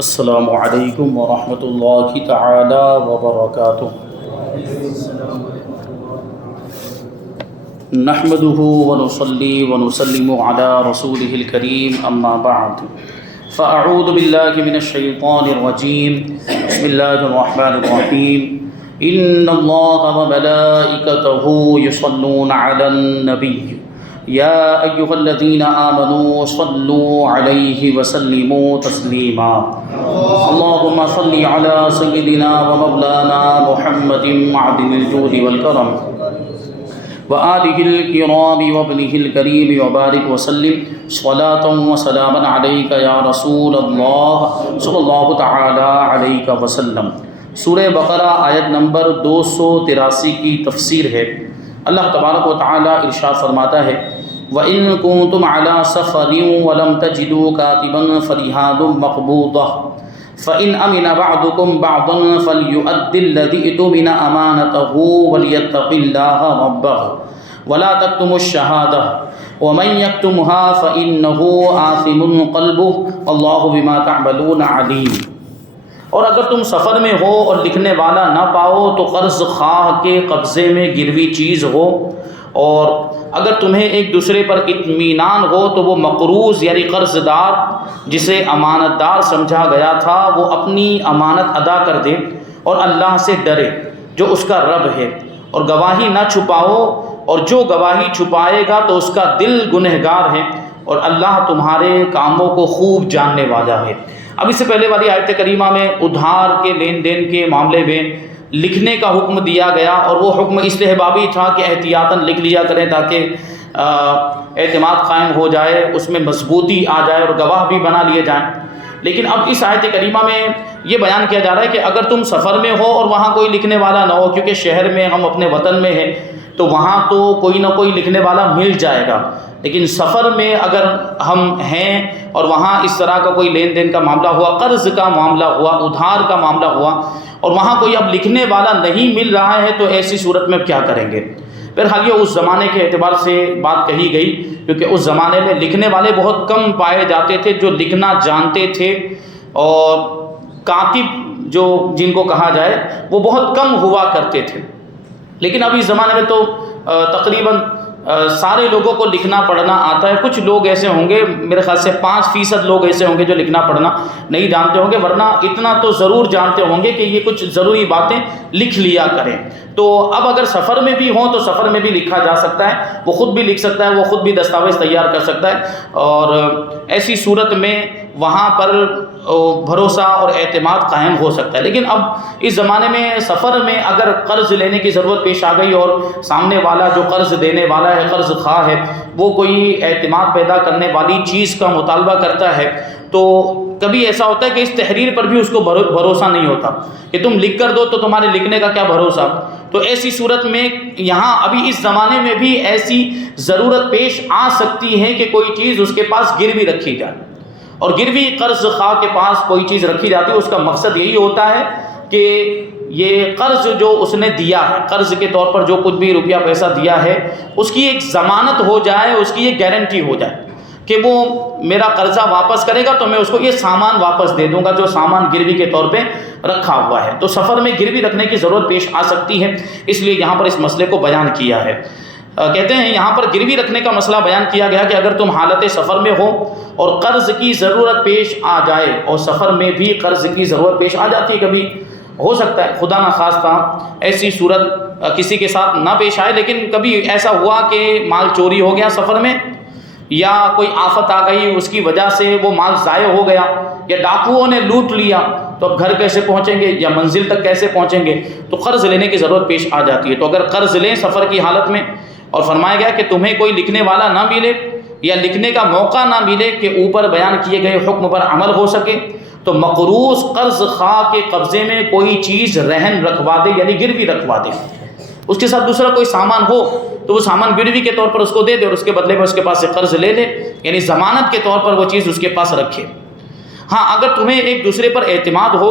السلام علیکم ورحمۃ اللہ تعالی وبرکاتہ۔ نحمده ونصلي ونسلم على رسوله الكريم اما بعد فاعوذ باللہ من الشیطان الرجیم بسم اللہ الرحمن الرحیم ان اللہ وملائکته یصلون علی النبی یا ایہا الذین آمنوا صلوا علیہ وسلموا تسلیما اللہم صل علی سیدنا ومولانا محمد معدن الجود والکرم وآلہ الکرام وابنہ الکریم وبارک وسلم صلاۃ وسلاما علیک یا رسول اللہ صلی اللہ تعالی علیہ وسلم۔ سورہ بقرہ آیت نمبر 283 کی تفسیر ہے۔ اللہ تبارک و تعالی ارشاد فرماتا ہے وَإِن كُنتُمْ عَلَى سَفَرٍ وَلَمْ تَجِدُوا كَاتِبًا فَرِهَانٌ مَقْبُوضَةٌ فَإِنْ أَمِنَ بَعْضُكُمْ بَعْضًا فَلْيُؤَدِّ الَّذِي اؤْتُمِنَ أَمَانَتَهُ وَلْيَتَّقِ اللَّهَ رَبَّهُ وَلَا تَكْتُمُوا الشَّهَادَةَ وَمَنْ يَكْتُمْهَا فَإِنَّهُ آثِمٌ قَلْبُهُ وَاللَّهُ بِمَا تَعْمَلُونَ عَلِيمٌ۔ اور اگر تم سفر میں ہو اور لکھنے والا نہ پاؤ تو قرض خواہ کے قبضے میں گروی چیز ہو، اور اگر تمہیں ایک دوسرے پر اطمینان ہو تو وہ مقروض یعنی قرض دار جسے امانت دار سمجھا گیا تھا وہ اپنی امانت ادا کر دے اور اللہ سے ڈرے جو اس کا رب ہے، اور گواہی نہ چھپاؤ، اور جو گواہی چھپائے گا تو اس کا دل گنہگار ہے، اور اللہ تمہارے کاموں کو خوب جاننے والا ہے۔ اب اس سے پہلے والی آیت کریمہ میں ادھار کے لین دین کے معاملے میں لکھنے کا حکم دیا گیا، اور وہ حکم استحبابی تھا کہ احتیاطاً لکھ لیا کریں تاکہ اعتماد قائم ہو جائے، اس میں مضبوطی آ جائے اور گواہ بھی بنا لیے جائیں۔ لیکن اب اس آیت کریمہ میں یہ بیان کیا جا رہا ہے کہ اگر تم سفر میں ہو اور وہاں کوئی لکھنے والا نہ ہو، کیونکہ شہر میں ہم اپنے وطن میں ہیں تو وہاں تو کوئی نہ کوئی لکھنے والا مل جائے گا، لیکن سفر میں اگر ہم ہیں اور وہاں اس طرح کا کوئی لین دین کا معاملہ ہوا، قرض کا معاملہ ہوا، ادھار کا معاملہ ہوا، اور وہاں کوئی اب لکھنے والا نہیں مل رہا ہے تو ایسی صورت میں کیا کریں گے؟ بہرحال یہ اس زمانے کے اعتبار سے بات کہی گئی، کیونکہ اس زمانے میں لکھنے والے بہت کم پائے جاتے تھے جو لکھنا جانتے تھے، اور کاتب جو جن کو کہا جائے وہ بہت کم ہوا کرتے تھے۔ لیکن اب اس زمانے میں تو تقریباً سارے لوگوں کو لکھنا پڑھنا آتا ہے۔ کچھ لوگ ایسے ہوں گے، میرے خیال سے 5% لوگ ایسے ہوں گے جو لکھنا پڑھنا نہیں جانتے ہوں گے، ورنہ اتنا تو ضرور جانتے ہوں گے کہ یہ کچھ ضروری باتیں لکھ لیا کریں۔ تو اب اگر سفر میں بھی ہوں تو سفر میں بھی لکھا جا سکتا ہے، وہ خود بھی لکھ سکتا ہے، وہ خود بھی دستاویز تیار کر سکتا ہے، اور ایسی صورت میں وہاں پر بھروسہ اور اعتماد قائم ہو سکتا ہے۔ لیکن اب اس زمانے میں سفر میں اگر قرض لینے کی ضرورت پیش آ گئی اور سامنے والا جو قرض دینے والا ہے، قرض خواہ ہے، وہ کوئی اعتماد پیدا کرنے والی چیز کا مطالبہ کرتا ہے، تو کبھی ایسا ہوتا ہے کہ اس تحریر پر بھی اس کو بھروسہ نہیں ہوتا کہ تم لکھ کر دو تو تمہارے لکھنے کا کیا بھروسہ۔ تو ایسی صورت میں یہاں ابھی اس زمانے میں بھی ایسی ضرورت پیش آ سکتی ہے کہ کوئی چیز اس کے پاس گروی رکھی جائے، اور گروی قرض خواہ کے پاس کوئی چیز رکھی جاتی ہے، اس کا مقصد یہی ہوتا ہے کہ یہ قرض جو اس نے دیا ہے، قرض کے طور پر جو کچھ بھی روپیہ پیسہ دیا ہے، اس کی ایک ضمانت ہو جائے، اس کی ایک گارنٹی ہو جائے کہ وہ میرا قرضہ واپس کرے گا تو میں اس کو یہ سامان واپس دے دوں گا جو سامان گروی کے طور پہ رکھا ہوا ہے۔ تو سفر میں گروی رکھنے کی ضرورت پیش آ سکتی ہے، اس لیے یہاں پر اس مسئلے کو بیان کیا ہے۔ کہتے ہیں یہاں پر گروی رکھنے کا مسئلہ بیان کیا گیا کہ اگر تم حالت سفر میں ہو اور قرض کی ضرورت پیش آ جائے، اور سفر میں بھی قرض کی ضرورت پیش آ جاتی ہے، کبھی ہو سکتا ہے خدا نخواستہ ایسی صورت کسی کے ساتھ نہ پیش آئے، لیکن کبھی ایسا ہوا کہ مال چوری ہو گیا سفر میں، یا کوئی آفت آ گئی اس کی وجہ سے وہ مال ضائع ہو گیا، یا ڈاکوؤں نے لوٹ لیا، تو اب گھر کیسے پہنچیں گے یا منزل تک کیسے پہنچیں گے؟ تو قرض لینے کی ضرورت پیش آ جاتی ہے۔ تو اگر قرض لیں سفر کی حالت میں، اور فرمایا گیا کہ تمہیں کوئی لکھنے والا نہ ملے یا لکھنے کا موقع نہ ملے کہ اوپر بیان کیے گئے حکم پر عمل ہو سکے، تو مقروض قرض خواہ کے قبضے میں کوئی چیز رہن رکھوا دے، یعنی گروی رکھوا دے، اس کے ساتھ دوسرا کوئی سامان ہو تو وہ سامان گروی کے طور پر اس کو دے دے، اور اس کے بدلے میں اس کے پاس سے قرض لے لے، یعنی ضمانت کے طور پر وہ چیز اس کے پاس رکھے۔ ہاں اگر تمہیں ایک دوسرے پر اعتماد ہو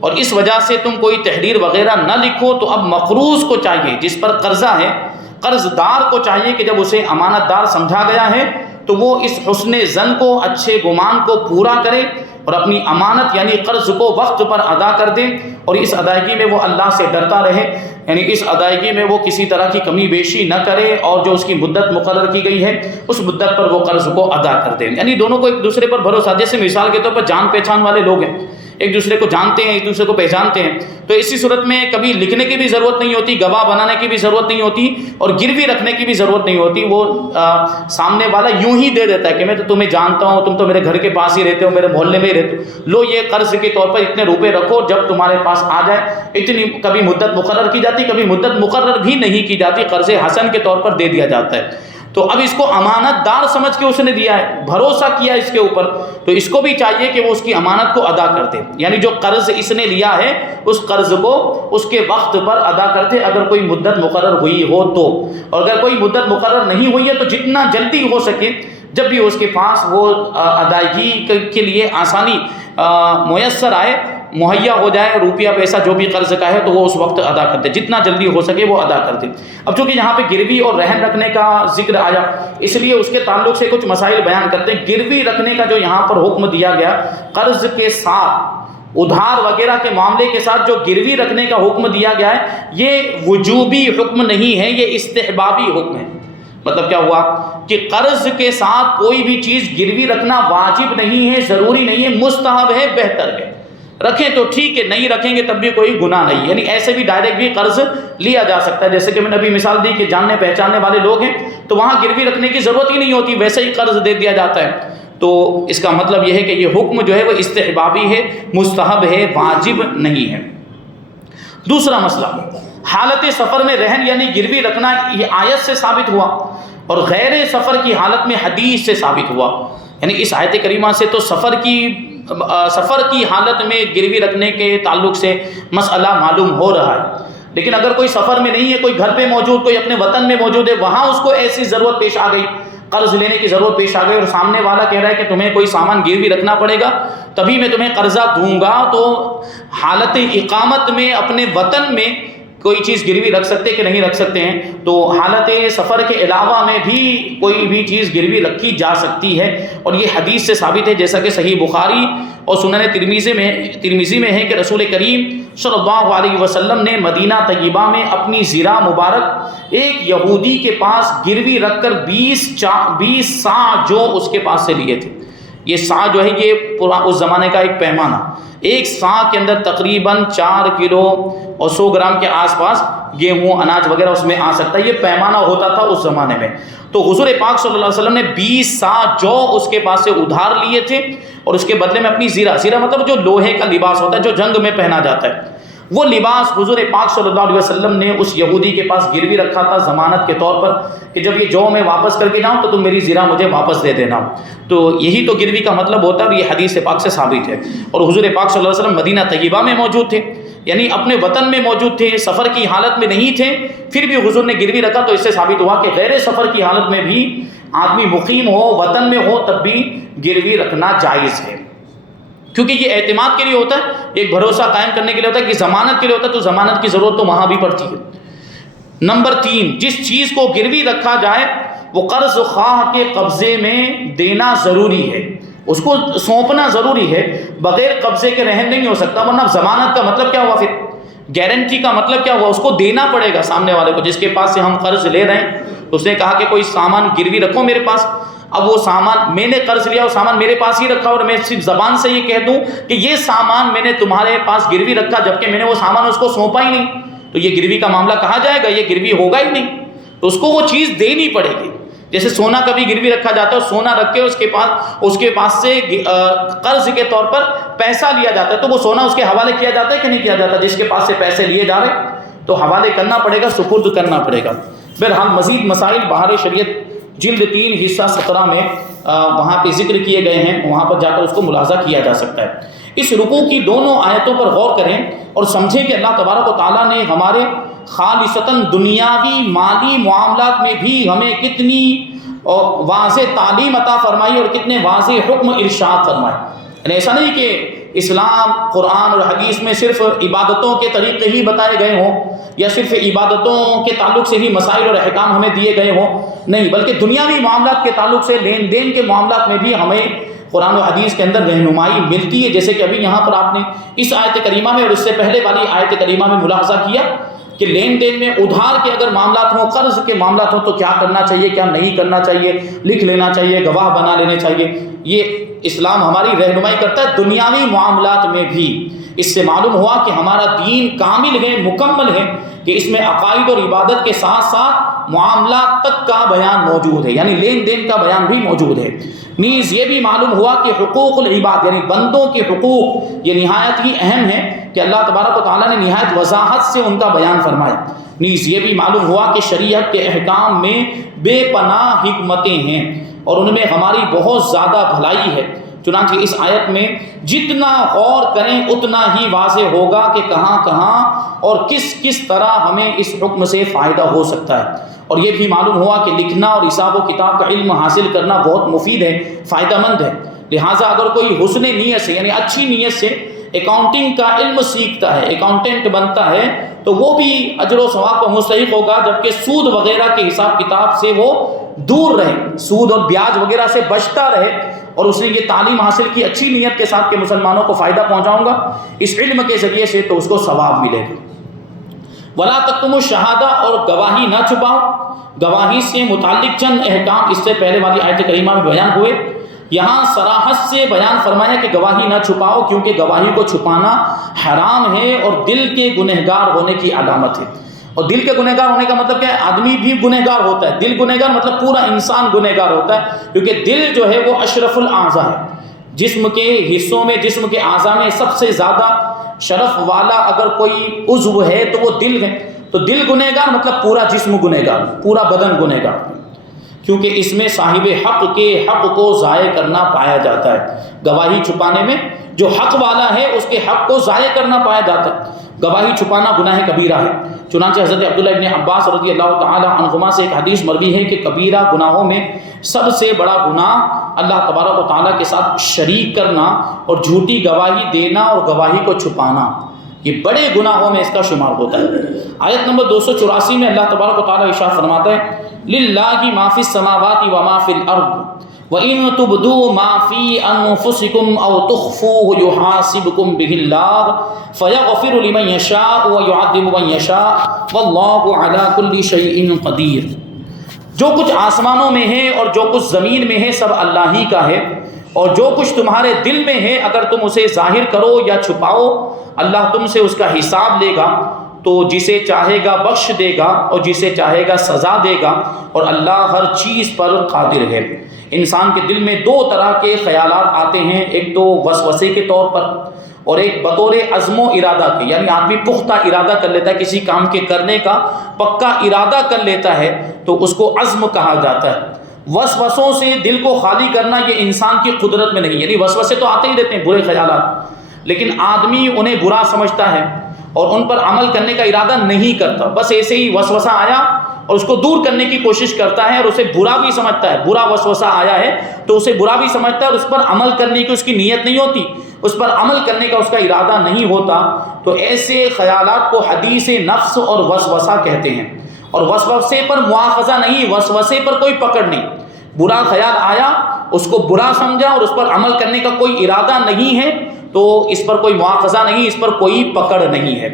اور اس وجہ سے تم کوئی تحریر وغیرہ نہ لکھو، تو اب مقروض کو چاہیے، جس پر قرضہ ہے، قرض دار کو چاہیے کہ جب اسے امانت دار سمجھا گیا ہے تو وہ اس حسن ظن کو، اچھے گمان کو پورا کرے اور اپنی امانت یعنی قرض کو وقت پر ادا کر دے، اور اس ادائیگی میں وہ اللہ سے ڈرتا رہے، یعنی اس ادائیگی میں وہ کسی طرح کی کمی بیشی نہ کرے، اور جو اس کی مدت مقرر کی گئی ہے اس مدت پر وہ قرض کو ادا کر دے۔ یعنی دونوں کو ایک دوسرے پر بھروسہ، جیسے مثال کے طور پر جان پہچان والے لوگ ہیں، ایک دوسرے کو جانتے ہیں، ایک دوسرے کو پہچانتے ہیں، تو اسی صورت میں کبھی لکھنے کی بھی ضرورت نہیں ہوتی، گواہ بنانے کی بھی ضرورت نہیں ہوتی، اور گروی رکھنے کی بھی ضرورت نہیں ہوتی۔ وہ سامنے والا یوں ہی دے دیتا ہے کہ میں تو تمہیں جانتا ہوں، تم تو میرے گھر کے پاس ہی رہتے ہو، میرے محلے میں ہی رہتے ہو، لو یہ قرض کے طور پر اتنے روپے رکھو، جب تمہارے پاس آ جائے۔ اتنی کبھی مدت مقرر کی جاتی، کبھی مدت مقرر بھی نہیں کی جاتی، قرض حسن کے طور پر دے دیا جاتا ہے۔ تو اب اس کو امانت دار سمجھ کے اس نے دیا ہے، بھروسہ کیا اس کے اوپر، تو اس کو بھی چاہیے کہ وہ اس کی امانت کو ادا کر دے، یعنی جو قرض اس نے لیا ہے اس قرض کو اس کے وقت پر ادا کر دے، اگر کوئی مدت مقرر ہوئی ہو تو، اور اگر کوئی مدت مقرر نہیں ہوئی ہے تو جتنا جلدی ہو سکے، جب بھی اس کے پاس وہ ادائیگی کے لیے آسانی میسر آئے، مہیا ہو جائے، روپیہ پیسہ جو بھی قرض کا ہے تو وہ اس وقت ادا کر دے، جتنا جلدی ہو سکے وہ ادا کر دے۔ اب چونکہ یہاں پہ گروی اور رہن رکھنے کا ذکر آیا، اس لیے اس کے تعلق سے کچھ مسائل بیان کرتے ہیں۔ گروی رکھنے کا جو یہاں پر حکم دیا گیا، قرض کے ساتھ، ادھار وغیرہ کے معاملے کے ساتھ جو گروی رکھنے کا حکم دیا گیا ہے، یہ وجوبی حکم نہیں ہے، یہ استحبابی حکم ہے۔ مطلب کیا ہوا کہ قرض کے ساتھ کوئی بھی چیز گروی رکھنا واجب نہیں ہے، ضروری نہیں ہے، مستحب ہے، بہتر ہے۔ رکھیں تو ٹھیک ہے، نہیں رکھیں گے تب بھی کوئی گناہ نہیں، یعنی ایسے بھی ڈائریکٹ بھی قرض لیا جا سکتا ہے، جیسے کہ میں نے ابھی مثال دی کہ جاننے پہچاننے والے لوگ ہیں تو وہاں گروی رکھنے کی ضرورت ہی نہیں ہوتی، ویسے ہی قرض دے دیا جاتا ہے۔ تو اس کا مطلب یہ ہے کہ یہ حکم جو ہے وہ استحبابی ہے، مستحب ہے، واجب نہیں ہے۔ دوسرا مسئلہ، حالت سفر میں رہن یعنی گروی رکھنا، یہ آیت سے ثابت ہوا، اور غیر سفر کی حالت میں حدیث سے ثابت ہوا۔ یعنی اس آیت کریمہ سے تو سفر کی حالت میں گروی رکھنے کے تعلق سے مسئلہ معلوم ہو رہا ہے، لیکن اگر کوئی سفر میں نہیں ہے، کوئی گھر پہ موجود، کوئی اپنے وطن میں موجود ہے، وہاں اس کو ایسی ضرورت پیش آ گئی، قرض لینے کی ضرورت پیش آ گئی، اور سامنے والا کہہ رہا ہے کہ تمہیں کوئی سامان گروی رکھنا پڑے گا تبھی میں تمہیں قرضہ دوں گا، تو حالت اقامت میں اپنے وطن میں کوئی چیز گروی رکھ سکتے کہ نہیں رکھ سکتے ہیں؟ تو حالت سفر کے علاوہ میں بھی کوئی بھی چیز گروی رکھی جا سکتی ہے، اور یہ حدیث سے ثابت ہے، جیسا کہ صحیح بخاری اور سنن ترمذی میں ہے کہ رسول کریم صلی اللہ علیہ وسلم نے مدینہ طیبہ میں اپنی زرہ مبارک ایک یہودی کے پاس گروی رکھ کر 20 صاع جو اس کے پاس سے لیے تھے۔ یہ صاع جو ہے یہ اس زمانے کا ایک پیمانہ، ایک صاع کے اندر تقریباً 4 کلو اور 100 گرام کے آس پاس گیہوں اناج وغیرہ اس میں آ سکتا ہے، یہ پیمانہ ہوتا تھا اس زمانے میں۔ تو حضور پاک صلی اللہ علیہ وسلم نے 20 صاع جو اس کے پاس سے ادھار لیے تھے، اور اس کے بدلے میں اپنی زرہ مطلب جو لوہے کا لباس ہوتا ہے جو جنگ میں پہنا جاتا ہے، وہ لباس حضور پاک صلی اللہ علیہ وسلم نے اس یہودی کے پاس گروی رکھا تھا ضمانت کے طور پر، کہ جب یہ جو میں واپس کر کے جاؤں تو تم میری زرہ مجھے واپس دے دینا۔ تو یہی تو گروی کا مطلب ہوتا ہے، اور یہ حدیث پاک سے ثابت ہے۔ اور حضور پاک صلی اللہ علیہ وسلم مدینہ طیبہ میں موجود تھے، یعنی اپنے وطن میں موجود تھے، سفر کی حالت میں نہیں تھے، پھر بھی حضور نے گروی رکھا، تو اس سے ثابت ہوا کہ غیر سفر کی حالت میں بھی آدمی مقیم ہو، وطن میں ہو، تب بھی گروی رکھنا جائز ہے، کیونکہ یہ اعتماد کے لیے ہوتا ہے، ایک بھروسہ قائم کرنے کے لیے ہوتا ہے، کہ ضمانت کے لیے ہوتا ہے، تو ضمانت کی ضرورت تو وہاں بھی پڑتی ہے۔ نمبر 3، جس چیز کو گروی رکھا جائے وہ قرض خواہ کے قبضے میں دینا ضروری ہے، اس کو سونپنا ضروری ہے، بغیر قبضے کے رہن نہیں ہو سکتا، ورنہ ضمانت کا مطلب کیا ہوا، پھر گارنٹی کا مطلب کیا ہوا، اس کو دینا پڑے گا سامنے والے کو، جس کے پاس سے ہم قرض لے رہے ہیں۔ اس نے کہا کہ کوئی سامان گروی رکھو میرے پاس، اب وہ سامان میں نے قرض لیا، وہ سامان میرے پاس ہی رکھا، اور میں صرف زبان سے یہ کہہ دوں کہ یہ سامان میں نے تمہارے پاس گروی رکھا، جبکہ میں نے وہ سامان اس کو سونپا ہی نہیں، تو یہ گروی کا معاملہ کہا جائے گا، یہ گروی ہوگا ہی نہیں، تو اس کو وہ چیز دینی پڑے گی۔ جیسے سونا کبھی گروی رکھا جاتا ہے، سونا رکھ کے اس کے پاس سے قرض کے طور پر پیسہ لیا جاتا ہے، تو وہ سونا اس کے حوالے کیا جاتا ہے کہ نہیں کیا جاتا؟ جس کے پاس سے پیسے لیے جا رہے تو حوالے کرنا پڑے گا، سپرد کرنا پڑے گا۔ بہرحال مزید مسائل بہار شریعت جلد 3 حصہ 17 میں وہاں پہ ذکر کیے گئے ہیں، وہاں پر جا کر اس کو ملاحظہ کیا جا سکتا ہے۔ اس رکوع کی دونوں آیتوں پر غور کریں اور سمجھیں کہ اللہ تبارک و تعالیٰ نے ہمارے خالصتاً دنیاوی مالی معاملات میں بھی ہمیں کتنی واضح تعلیم عطا فرمائی اور کتنے واضح حکم ارشاد فرمائے۔ یعنی ایسا نہیں کہ اسلام قرآن اور حدیث میں صرف عبادتوں کے طریقے ہی بتائے گئے ہوں یا صرف عبادتوں کے تعلق سے ہی مسائل اور احکام ہمیں دیے گئے ہوں، نہیں، بلکہ دنیاوی معاملات کے تعلق سے لین دین کے معاملات میں بھی ہمیں قرآن و حدیث کے اندر رہنمائی ملتی ہے. جیسے کہ ابھی یہاں پر آپ نے اس آیت کریمہ میں اور اس سے پہلے والی آیت کریمہ میں ملاحظہ کیا کہ لین دین میں ادھار کے اگر معاملات ہوں، قرض کے معاملات ہوں تو کیا کرنا چاہیے، کیا نہیں کرنا چاہیے، لکھ لینا چاہیے، گواہ بنا لینے چاہیے. یہ اسلام ہماری رہنمائی کرتا ہے دنیاوی معاملات میں بھی. اس سے معلوم ہوا کہ ہمارا دین کامل ہے، مکمل ہے، کہ اس میں عقائد اور عبادت کے ساتھ ساتھ معاملات تک کا بیان موجود ہے، یعنی لین دین کا بیان بھی موجود ہے. نیز یہ بھی معلوم ہوا کہ حقوق العباد یعنی بندوں کے حقوق یہ نہایت ہی اہم ہے کہ اللہ تبارک و تعالیٰ نے نہایت وضاحت سے ان کا بیان فرمایا. نیز یہ بھی معلوم ہوا کہ شریعت کے احکام میں بے پناہ حکمتیں ہیں اور ان میں ہماری بہت زیادہ بھلائی ہے. چنانچہ اس آیت میں جتنا غور کریں اتنا ہی واضح ہوگا کہ کہاں کہاں اور کس کس طرح ہمیں اس حکم سے فائدہ ہو سکتا ہے. اور یہ بھی معلوم ہوا کہ لکھنا اور حساب و کتاب کا علم حاصل کرنا بہت مفید ہے، فائدہ مند ہے. لہٰذا اگر کوئی حسن نیت سے یعنی اچھی نیت سے اکاؤنٹنگ کا علم سیکھتا ہے، اکاؤنٹنٹ بنتا ہے، تو وہ بھی اجر و ثواب کا مستحق ہوگا، جبکہ سود وغیرہ کے حساب کتاب سے وہ دور رہے، سود اور بیاج وغیرہ سے بچتا رہے، اور اس نے یہ تعلیم حاصل کی اچھی نیت کے ساتھ کہ مسلمانوں کو فائدہ پہنچاؤں گا اس علم کے ذریعے سے، تو اس کو ثواب ملے گا. ولا تکتموا الشہادہ اور گواہی نہ چھپاؤ. گواہی سے متعلق چند احکام اس سے پہلے والی آیت کریمہ میں بیان ہوئے. یہاں صراحت سے بیان فرمایا کہ گواہی نہ چھپاؤ، کیونکہ گواہی کو چھپانا حرام ہے اور دل کے گنہگار ہونے کی علامت ہے. اور دل کے گنہگار ہونے کا مطلب کیا ہے؟ آدمی بھی گنہگار ہوتا ہے. دل گنہگار مطلب پورا انسان گنہگار ہوتا ہے، کیونکہ دل جو ہے وہ اشرف الاعضاء ہے. جسم کے حصوں میں، جسم کے اعضاء میں سب سے زیادہ شرف والا اگر کوئی عضو ہے تو وہ دل ہے. تو دل گنہگار مطلب پورا جسم گنہگار، پورا بدن گنہگار، کیونکہ اس میں صاحب حق کے حق کو ضائع کرنا پایا جاتا ہے. گواہی چھپانے میں جو حق والا ہے اس کے حق کو ضائع کرنا پایا جاتا ہے. گواہی چھپانا گناہ کبیرہ ہے. چنانچہ حضرت عبداللہ ابن عباس رضی اللہ تعالی عنہما سے ایک حدیث مروی ہے کہ کبیرہ گناہوں میں سب سے بڑا گناہ اللہ تبارک و تعالیٰ کے ساتھ شریک کرنا اور جھوٹی گواہی دینا اور گواہی کو چھپانا، یہ بڑے گناہوں میں اس کا شمار ہوتا ہے. آیت نمبر 284 میں اللہ تبارک و تعالیٰ ارشاد فرماتا ہے للہ ما فی السماوات وما فی الارض وَإِن تُبْدُوا مَا فِي أَنفُسِكُمْ أَوْ تُخْفُوهُ يُحَاسِبْكُم بِهِ اللَّهُ فَيَغْفِرُ لِمَن يَشَاءُ وَيُعَذِّبُ مَن يَشَاءُ وَاللَّهُ عَلَى كُلِّ شَيْءٍ قَدِيرٌ. جو کچھ آسمانوں میں ہے اور جو کچھ زمین میں ہے سب اللہ ہی کا ہے، اور جو کچھ تمہارے دل میں ہے اگر تم اسے ظاہر کرو یا چھپاؤ اللہ تم سے اس کا حساب لے گا. تو جسے چاہے گا بخش دے گا اور جسے چاہے گا سزا دے گا، اور اللہ ہر چیز پر قادر ہے. انسان کے دل میں دو طرح کے خیالات آتے ہیں، ایک تو وسوسے کے طور پر اور ایک بطور عزم و ارادہ کے، یعنی آدمی پختہ ارادہ کر لیتا ہے، کسی کام کے کرنے کا پکا ارادہ کر لیتا ہے تو اس کو عزم کہا جاتا ہے. وسوسوں سے دل کو خالی کرنا یہ انسان کی قدرت میں نہیں، یعنی وسوسے تو آتے ہی رہتے ہیں برے خیالات، لیکن آدمی انہیں برا سمجھتا ہے اور ان پر عمل کرنے کا ارادہ نہیں کرتا. بس ایسے ہی وسوسہ آیا اور اس کو دور کرنے کی کوشش کرتا ہے اور اسے برا بھی سمجھتا ہے. برا وسوسہ آیا ہے تو اسے برا بھی سمجھتا ہے اور اس پر عمل کرنے کی اس کی نیت نہیں ہوتی، اس پر عمل کرنے کا اس کا ارادہ نہیں ہوتا. تو ایسے خیالات کو حدیث نفس اور وسوسہ کہتے ہیں. اور وسوسے پر مواخذہ نہیں، وسوسے پر کوئی پکڑ نہیں. برا خیال آیا، اس کو برا سمجھا اور اس پر عمل کرنے کا کوئی ارادہ نہیں ہے تو اس پر کوئی مواخذہ نہیں، اس پر کوئی پکڑ نہیں ہے.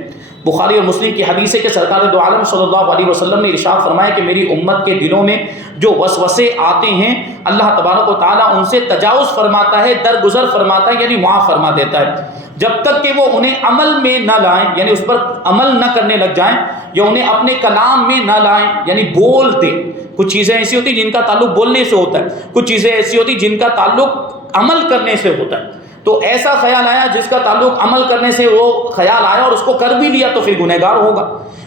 بخاری اور مسلم کی حدیث ہے کہ سرکار دو عالم صلی اللہ علیہ وسلم نے ارشاد فرمایا کہ میری امت کے دلوں میں جو وسوسے آتے ہیں اللہ تبارک و تعالیٰ ان سے تجاوز فرماتا ہے، درگزر فرماتا ہے، یعنی معاف فرما دیتا ہے، جب تک کہ وہ انہیں عمل میں نہ لائیں، یعنی اس پر عمل نہ کرنے لگ جائیں، یا انہیں اپنے کلام میں نہ لائیں، یعنی بول دیں. کچھ چیزیں ایسی ہوتی جن کا تعلق بولنے سے ہوتا ہے، کچھ چیزیں ایسی ہوتی جن کا تعلق عمل کرنے سے ہوتا ہے. تو ایسا خیال آیا جس کا تعلق عمل کرنے سے وہ خیال آیا اور اس کو کر بھی لیا تو پھر گنہگار ہوگا.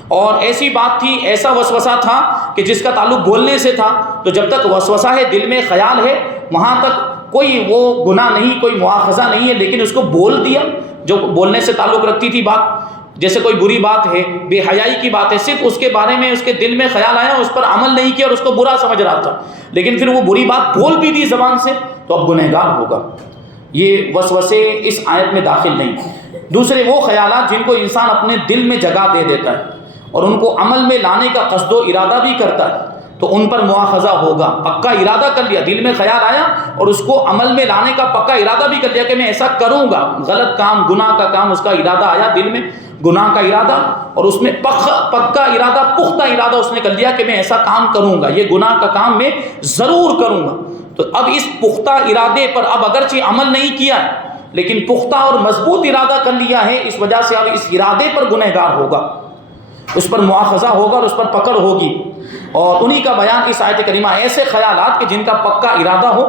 اور ایسی بات تھی، ایسا وسوسہ تھا کہ جس کا تعلق بولنے سے تھا، تو جب تک وسوسہ ہے دل میں خیال ہے وہاں تک کوئی وہ گناہ نہیں، کوئی مواخذہ نہیں ہے. لیکن اس کو بول دیا جو بولنے سے تعلق رکھتی تھی بات، جیسے کوئی بری بات ہے، بے حیائی کی بات ہے، صرف اس کے بارے میں اس کے دل میں خیال آیا، اس پر عمل نہیں کیا اور اس کو برا سمجھ رہا تھا، لیکن پھر وہ بری بات بول بھی دی زبان سے تو اب گنہگار ہوگا. یہ وسوسے اس آیت میں داخل نہیں۔ دوسرے وہ خیالات جن کو انسان اپنے دل میں جگہ دے دیتا ہے اور ان کو عمل میں لانے کا قصد و ارادہ بھی کرتا ہے تو ان پر مواخذہ ہوگا۔ پکا ارادہ کر لیا، دل میں خیال آیا اور اس کو عمل میں لانے کا پکا ارادہ بھی کر لیا کہ میں ایسا کروں گا، غلط کام، گناہ کا کام، اس کا ارادہ آیا دل میں، گناہ کا ارادہ، اور اس میں پکا ارادہ، پختہ ارادہ اس نے کر لیا کہ میں ایسا کام کروں گا، یہ گناہ کا کام میں ضرور کروں گا۔ تو اب اس پختہ ارادے پر اب اگرچہ عمل نہیں کیا ہے لیکن پختہ اور مضبوط ارادہ کر لیا ہے، اس وجہ سے اب اس ارادے پر گنہگار ہوگا، اس پر مواخذہ ہوگا اور اس پر پکڑ ہوگی۔ اور انہی کا بیان اس آیت کریمہ، ایسے خیالات کہ جن کا پکا ارادہ ہو،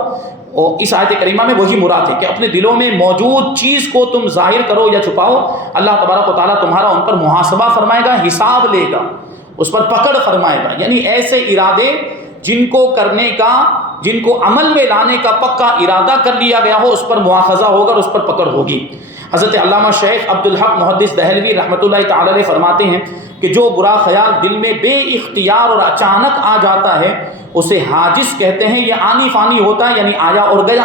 اور اس آیت کریمہ میں وہی مراد ہے کہ اپنے دلوں میں موجود چیز کو تم ظاہر کرو یا چھپاؤ، اللہ تبارک و تعالیٰ تمہارا ان پر محاسبہ فرمائے گا، حساب لے گا، اس پر پکڑ فرمائے گا۔ یعنی ایسے ارادے جن کو کرنے کا، جن کو عمل میں لانے کا پکا ارادہ کر لیا گیا ہو، اس پر مواخذہ ہوگا اور اس پر پکڑ ہوگی۔ حضرت علامہ شیخ عبدالحق محدث دہلوی رحمۃ اللہ تعالی علیہ فرماتے ہیں کہ جو برا خیال دل میں بے اختیار اور اچانک آ جاتا ہے اسے حاجز کہتے ہیں۔ یہ آنی فانی ہوتا ہے، یعنی آیا اور گیا،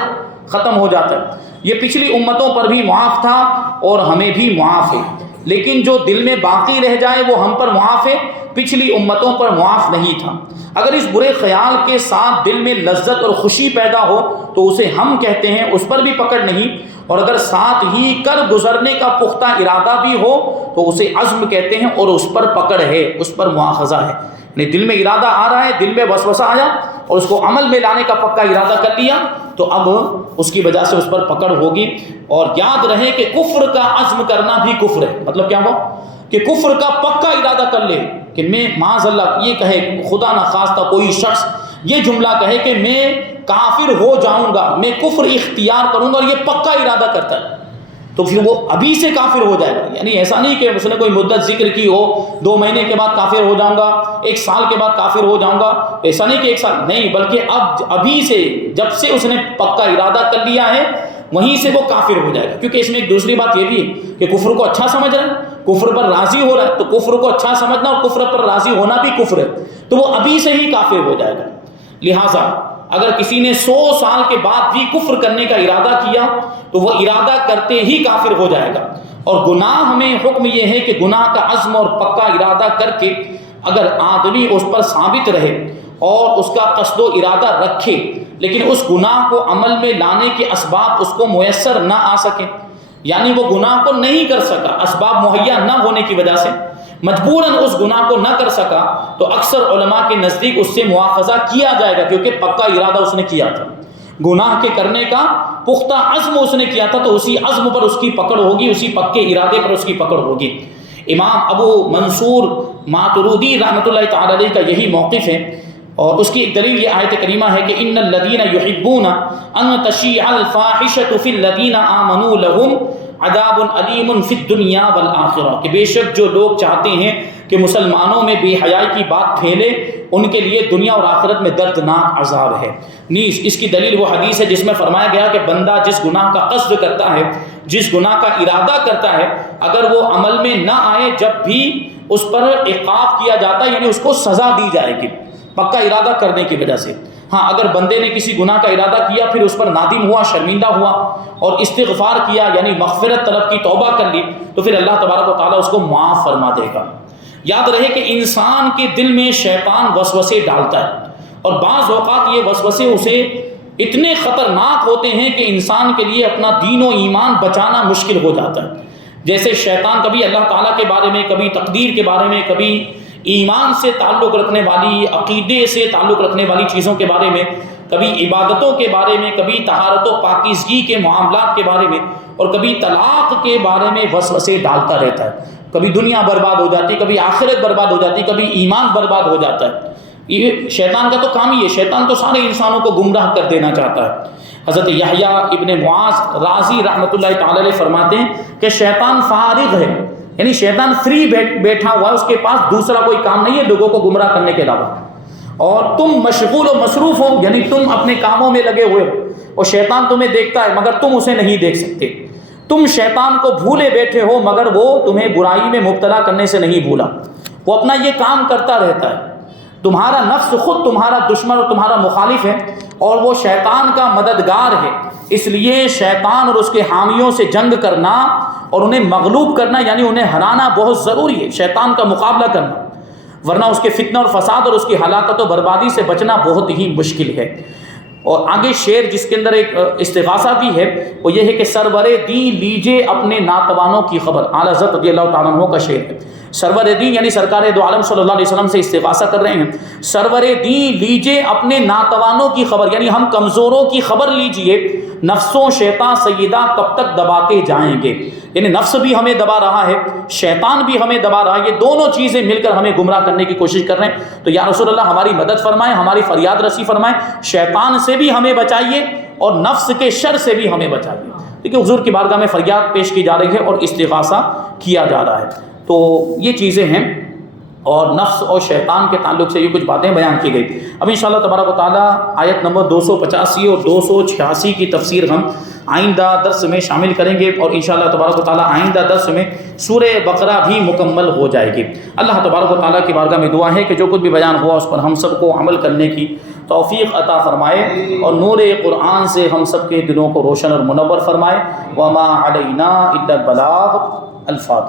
ختم ہو جاتا ہے۔ یہ پچھلی امتوں پر بھی معاف تھا اور ہمیں بھی معاف ہے، لیکن جو دل میں باقی رہ جائے وہ ہم پر معاف ہے، پچھلی امتوں پر معاف نہیں تھا۔ اگر اس برے خیال کے ساتھ دل میں لذت اور خوشی پیدا ہو تو اسے ہم کہتے ہیں، اس پر بھی پکڑ نہیں، اور اگر ساتھ ہی کر گزرنے کا پختہ ارادہ بھی ہو تو اسے عزم کہتے ہیں اور اس پر پکڑ ہے، اس پر مواخذہ ہے۔ یعنی دل میں ارادہ آ رہا ہے، دل میں وسوسہ آیا اور اس کو عمل میں لانے کا پکا ارادہ کر لیا تو اب اس کی وجہ سے اس پر پکڑ ہوگی۔ اور یاد رہے کہ کفر کا عزم کرنا بھی کفر ہے۔ مطلب کیا ہوا کہ کفر کا پکا ارادہ کر لے کہ میں معاذ اللہ یہ کہے، خدا نخواستہ کوئی شخص یہ جملہ کہے کہ میں کافر ہو جاؤں گا، میں کفر اختیار کروں گا، اور یہ پکا ارادہ کرتا ہے تو پھر وہ ابھی سے کافر ہو جائے گا۔ یعنی ایسا نہیں کہ اس نے کوئی مدت ذکر کی ہو، 2 مہینے کے بعد کافر ہو جاؤں گا، 1 سال کے بعد کافر ہو جاؤں گا، ایسا نہیں کہ 1 سال نہیں، بلکہ ابھی سے، جب سے اس نے پکا ارادہ کر لیا ہے وہیں سے وہ کافر ہو جائے گا۔ کیونکہ اس میں ایک دوسری بات یہ بھی ہے کہ کفر کو اچھا سمجھ رہا ہے، کفر پر راضی ہو رہا ہے، تو کفر کو اچھا سمجھنا اور کفر پر راضی ہونا بھی کفر ہے، تو وہ ابھی سے ہی کافر ہو جائے گا۔ لہٰذا اگر کسی نے 100 سال کے بعد بھی کفر کرنے کا ارادہ کیا تو وہ ارادہ کرتے ہی کافر ہو جائے گا۔ اور گناہ ہمیں حکم یہ ہے کہ گناہ کا عزم اور پکا ارادہ کر کے اگر آدمی اس پر ثابت رہے اور اس کا قصد و ارادہ رکھے لیکن اس گناہ کو عمل میں لانے کے اسباب اس کو میسر نہ آ سکے، یعنی وہ گناہ کو نہیں کر سکا، اسباب مہیا نہ ہونے کی وجہ سے مجبوراً اس گناہ کو نہ کر سکا، تو اکثر علماء کے نزدیک اس سے مواخذہ کیا جائے گا، کیونکہ پکا ارادہ اس نے کیا تھا، گناہ کے کرنے کا پختہ عزم اس نے کیا تھا، تو اسی عزم پر اس کی پکڑ ہوگی، اسی پکے ارادے پر اس کی پکڑ ہوگی۔ امام ابو منصور ماتریدی رحمۃ اللہ تعالی علیہ کا یہی موقف ہے، اور اس کی ایک دلیل یہ آیت کریمہ ہے کہ ان الذین یحبون ان تشیع الفاحشۃ فی الذین آمنوا لهم عذاب علیم فی الدنیا والآخرہ، کہ بے شک جو لوگ چاہتے ہیں کہ مسلمانوں میں بے حیائی کی بات پھیلے ان کے لیے دنیا اور آخرت میں دردناک عذاب ہے۔ نیز اس کی دلیل وہ حدیث ہے جس میں فرمایا گیا کہ بندہ جس گناہ کا قصد کرتا ہے، جس گناہ کا ارادہ کرتا ہے، اگر وہ عمل میں نہ آئے جب بھی اس پر عقاب کیا جاتا ہے، یعنی اس کو سزا دی جائے گی پکا ارادہ کرنے کی وجہ سے۔ ہاں اگر بندے نے کسی گناہ کا ارادہ کیا پھر اس پر نادم ہوا، شرمندہ ہوا اور استغفار کیا، یعنی مغفرت طلب کی، توبہ کر لی، تو پھر اللہ تبارک و تعالیٰ اس کو معاف فرما دے گا۔ یاد رہے کہ انسان کے دل میں شیطان وسوسے ڈالتا ہے، اور بعض اوقات یہ وسوسے اسے اتنے خطرناک ہوتے ہیں کہ انسان کے لیے اپنا دین و ایمان بچانا مشکل ہو جاتا ہے۔ جیسے شیطان کبھی اللہ تعالیٰ کے بارے میں، کبھی تقدیر کے بارے میں، کبھی ایمان سے تعلق رکھنے والی، عقیدے سے تعلق رکھنے والی چیزوں کے بارے میں، کبھی عبادتوں کے بارے میں، کبھی طہارت و پاکیزگی کے معاملات کے بارے میں، اور کبھی طلاق کے بارے میں وسوسے ڈالتا رہتا ہے۔ کبھی دنیا برباد ہو جاتی، کبھی آخرت برباد ہو جاتی، کبھی ایمان برباد ہو جاتا ہے۔ یہ شیطان کا تو کام ہی ہے، شیطان تو سارے انسانوں کو گمراہ کر دینا چاہتا ہے۔ حضرت یحییٰ ابن معاذ رازی رحمۃ اللہ تعالی علیہ فرماتے ہیں کہ شیطان فارغ ہے، یعنی شیطان فری بیٹھا ہوا ہے، اس کے پاس دوسرا کوئی کام نہیں ہے لوگوں کو گمراہ کرنے کے علاوہ، اور تم مشغول و مصروف ہو، یعنی تم اپنے کاموں میں لگے ہوئے ہو، اور شیطان تمہیں دیکھتا ہے مگر تم اسے نہیں دیکھ سکتے۔ تم شیطان کو بھولے بیٹھے ہو مگر وہ تمہیں برائی میں مبتلا کرنے سے نہیں بھولا، وہ اپنا یہ کام کرتا رہتا ہے۔ تمہارا نفس خود تمہارا دشمن اور تمہارا مخالف ہے، اور وہ شیطان کا مددگار ہے، اس لیے شیطان اور اس کے حامیوں سے جنگ کرنا اور انہیں مغلوب کرنا یعنی انہیں ہرانا بہت ضروری ہے، شیطان کا مقابلہ کرنا، ورنہ اس کے فتنہ اور فساد اور اس کی ہلاکت و بربادی سے بچنا بہت ہی مشکل ہے۔ اور آگے شعر جس کے اندر ایک استغاثہ بھی ہے وہ یہ ہے کہ سرور دین لیجے اپنے ناتوانوں کی خبر، اعلیٰ حضرت رضی اللہ تعالیٰ عنہ کا شعر ہے۔ سرور دین یعنی سرکار دو عالم صلی اللہ علیہ وسلم سے استغاثہ کر رہے ہیں، سرور دین لیجے اپنے ناتوانوں کی خبر، یعنی ہم کمزوروں کی خبر لیجئے، نفسوں شیطان سیدہ کب تک دباتے جائیں گے، یعنی نفس بھی ہمیں دبا رہا ہے، شیطان بھی ہمیں دبا رہا ہے، یہ دونوں چیزیں مل کر ہمیں گمراہ کرنے کی کوشش کر رہے ہیں۔ تو یا رسول اللہ ہماری مدد فرمائیں، ہماری فریاد رسی فرمائیں، شیطان سے بھی ہمیں بچائیے اور نفس کے شر سے بھی ہمیں بچائیے۔ دیکھیے حضور کی بارگاہ میں فریاد پیش کی جا رہی ہے اور استغاثہ کیا جا رہا ہے، تو یہ چیزیں ہیں، اور نفس اور شیطان کے تعلق سے یہ کچھ باتیں بیان کی گئی۔ اب انشاءاللہ تبارک و تعالیٰ آیت نمبر 285 اور 286 کی تفسیر ہم آئندہ درس میں شامل کریں گے، اور انشاءاللہ تبارک و تعالیٰ آئندہ درس میں سورہ بقرہ بھی مکمل ہو جائے گی۔ اللہ تبارک و تعالیٰ کی بارگاہ میں دعا ہے کہ جو کچھ بھی بیان ہوا اس پر ہم سب کو عمل کرنے کی توفیق عطا فرمائے، اور نور قرآن سے ہم سب کے دلوں کو روشن اور منور فرمائے۔ وما علینا الا البلاغ۔ الفاتحہ۔